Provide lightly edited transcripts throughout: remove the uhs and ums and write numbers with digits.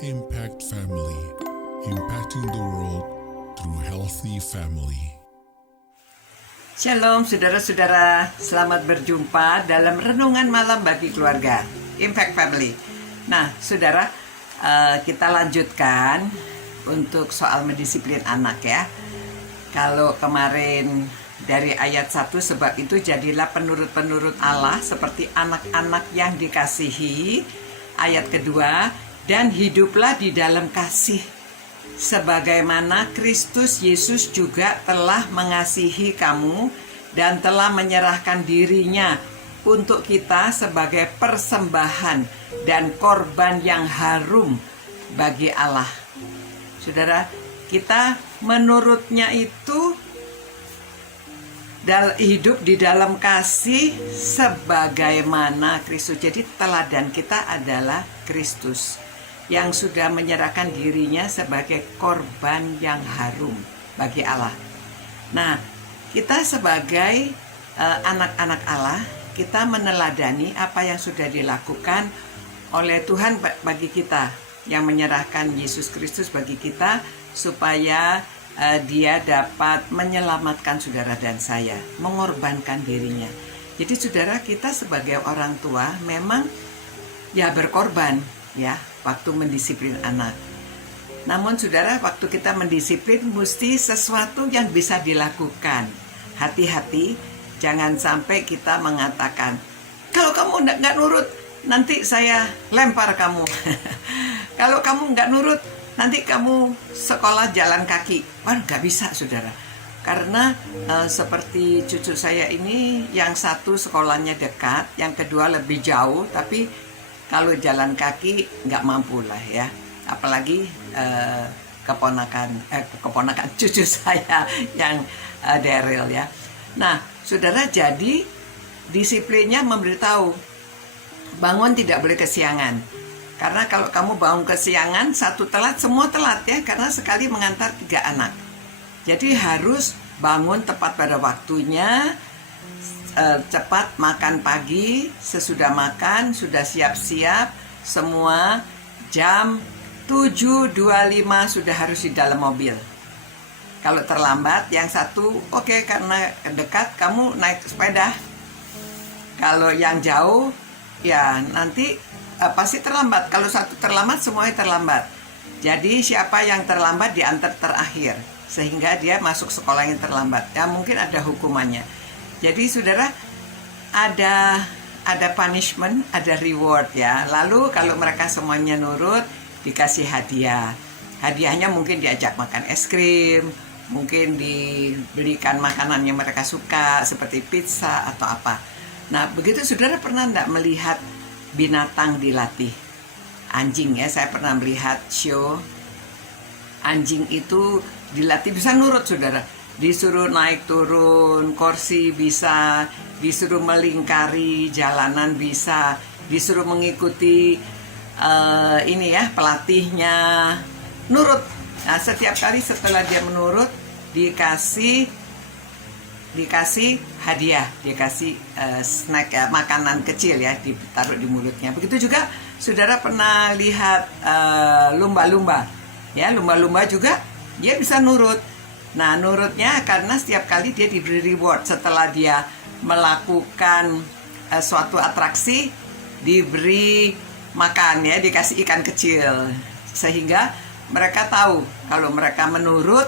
Impact Family, impacting the world through healthy family. Shalom saudara-saudara, selamat berjumpa dalam Renungan Malam bagi Keluarga, Impact Family. Nah saudara, kita lanjutkan untuk soal mendisiplin anak ya. Kalau kemarin dari ayat 1, sebab itu jadilah penurut-penurut Allah seperti anak-anak yang dikasihi. Ayat kedua, dan hiduplah di dalam kasih, sebagaimana Kristus Yesus juga telah mengasihi kamu dan telah menyerahkan dirinya untuk kita sebagai persembahan dan korban yang harum bagi Allah. Saudara, kita menurutnya itu hidup di dalam kasih sebagaimana Kristus. Jadi teladan kita adalah Kristus yang sudah menyerahkan dirinya sebagai korban yang harum bagi Allah. Nah, kita sebagai anak-anak Allah, kita meneladani apa yang sudah dilakukan oleh Tuhan bagi kita, yang menyerahkan Yesus Kristus bagi kita supaya Dia dapat menyelamatkan saudara dan saya, mengorbankan dirinya. Jadi saudara, kita sebagai orang tua memang ya berkorban ya waktu mendisiplin anak. Namun saudara, waktu kita mendisiplin mesti sesuatu yang bisa dilakukan. Hati-hati, jangan sampai kita mengatakan, kalau kamu nggak nurut, nanti saya lempar kamu. Kalau kamu nggak nurut, nanti kamu sekolah jalan kaki. Wah, nggak bisa saudara. Karena seperti cucu saya ini, yang satu sekolahnya dekat, yang kedua lebih jauh, tapi kalau jalan kaki nggak mampu lah ya. Apalagi keponakan cucu saya yang Daryl ya. Nah saudara, jadi disiplinnya memberitahu, bangun tidak boleh kesiangan. Karena kalau kamu bangun kesiangan, satu telat, semua telat ya. Karena sekali mengantar 3 anak. Jadi harus bangun tepat pada waktunya, cepat makan pagi, sesudah makan, sudah siap-siap, semua jam 7.25 sudah harus di dalam mobil. Kalau terlambat, yang satu, oke, karena dekat, kamu naik sepeda. Kalau yang jauh, ya nanti pasti terlambat. Kalau satu terlambat, semuanya terlambat. Jadi siapa yang terlambat diantar terakhir, sehingga dia masuk sekolah yang terlambat. Ya mungkin ada hukumannya. Jadi saudara, ada punishment, ada reward ya. Lalu kalau mereka semuanya nurut, dikasih hadiah. Hadiahnya mungkin diajak makan es krim, mungkin dibelikan makanan yang mereka suka seperti pizza atau apa. Nah, begitu saudara pernah enggak melihat binatang dilatih? Anjing ya, saya pernah melihat show. Anjing itu dilatih bisa nurut saudara. Disuruh naik turun kursi bisa, disuruh melingkari jalanan bisa, disuruh mengikuti ini ya pelatihnya, nurut. Nah setiap kali setelah dia menurut, dikasih hadiah, dikasih snack ya, makanan kecil ya, ditaruh di mulutnya. Begitu juga saudara pernah lihat lumba-lumba ya, lumba-lumba juga dia bisa nurut. Nah nurutnya karena setiap kali dia diberi reward setelah dia melakukan suatu atraksi, diberi makan ya, dikasih ikan kecil, sehingga mereka tahu kalau mereka menurut,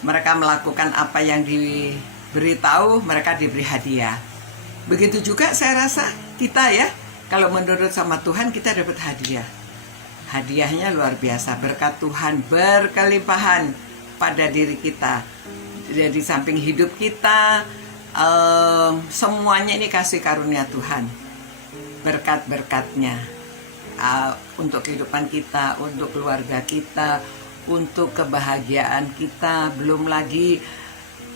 mereka melakukan apa yang diberitahu, mereka diberi hadiah. Begitu juga saya rasa kita ya, kalau menurut sama Tuhan kita dapat hadiah. Hadiahnya luar biasa, berkat Tuhan berkelimpahan pada diri kita. Jadi samping hidup kita, semuanya ini kasih karunia Tuhan, berkat-berkatnya untuk kehidupan kita, untuk keluarga kita, untuk kebahagiaan kita, belum lagi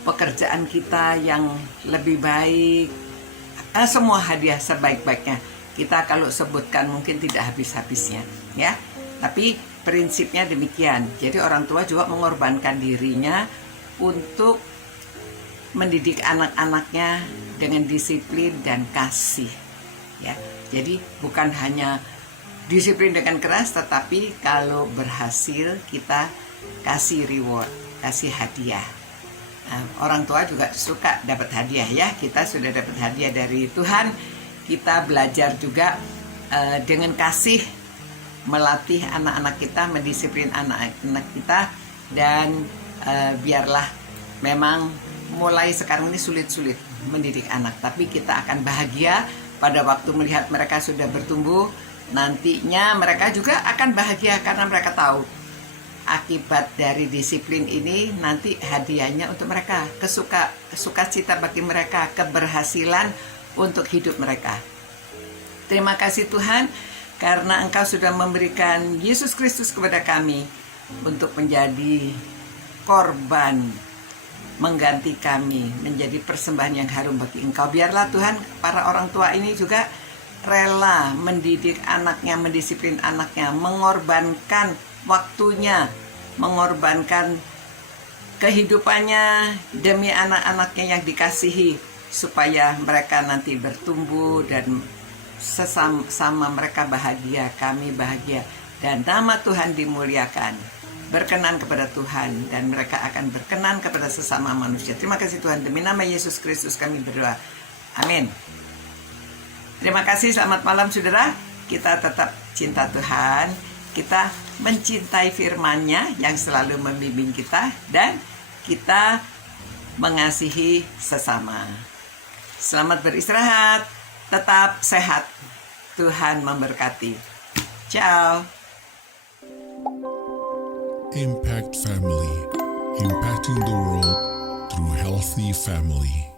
pekerjaan kita yang lebih baik. Semua hadiah sebaik-baiknya. Kita kalau sebutkan mungkin tidak habis-habisnya ya. Tapi prinsipnya demikian. Jadi orang tua juga mengorbankan dirinya untuk mendidik anak-anaknya dengan disiplin dan kasih ya. Jadi bukan hanya disiplin dengan keras, tetapi kalau berhasil kita kasih reward, kasih hadiah. Nah, orang tua juga suka dapat hadiah ya. Kita sudah dapat hadiah dari Tuhan. Kita belajar juga dengan kasih melatih anak-anak kita, mendisiplin anak-anak kita. Dan biarlah memang mulai sekarang ini sulit-sulit mendidik anak, tapi kita akan bahagia pada waktu melihat mereka sudah bertumbuh. Nantinya mereka juga akan bahagia karena mereka tahu akibat dari disiplin ini nanti hadiahnya untuk mereka, sukacita bagi mereka, keberhasilan untuk hidup mereka. Terima kasih Tuhan karena Engkau sudah memberikan Yesus Kristus kepada kami untuk menjadi korban, mengganti kami, menjadi persembahan yang harum bagi Engkau. Biarlah Tuhan para orang tua ini juga rela mendidik anaknya, mendisiplin anaknya, mengorbankan waktunya, mengorbankan kehidupannya demi anak-anaknya yang dikasihi, supaya mereka nanti bertumbuh dan sesama mereka bahagia, kami bahagia, dan nama Tuhan dimuliakan, berkenan kepada Tuhan, dan mereka akan berkenan kepada sesama manusia. Terima kasih Tuhan, demi nama Yesus Kristus kami berdoa, amin. Terima kasih, selamat malam saudara. Kita tetap cinta Tuhan, kita mencintai firman-Nya yang selalu membimbing kita, dan kita mengasihi sesama. Selamat beristirahat, tetap sehat. Tuhan memberkati. Ciao. Impact Family, impacting the world through healthy family.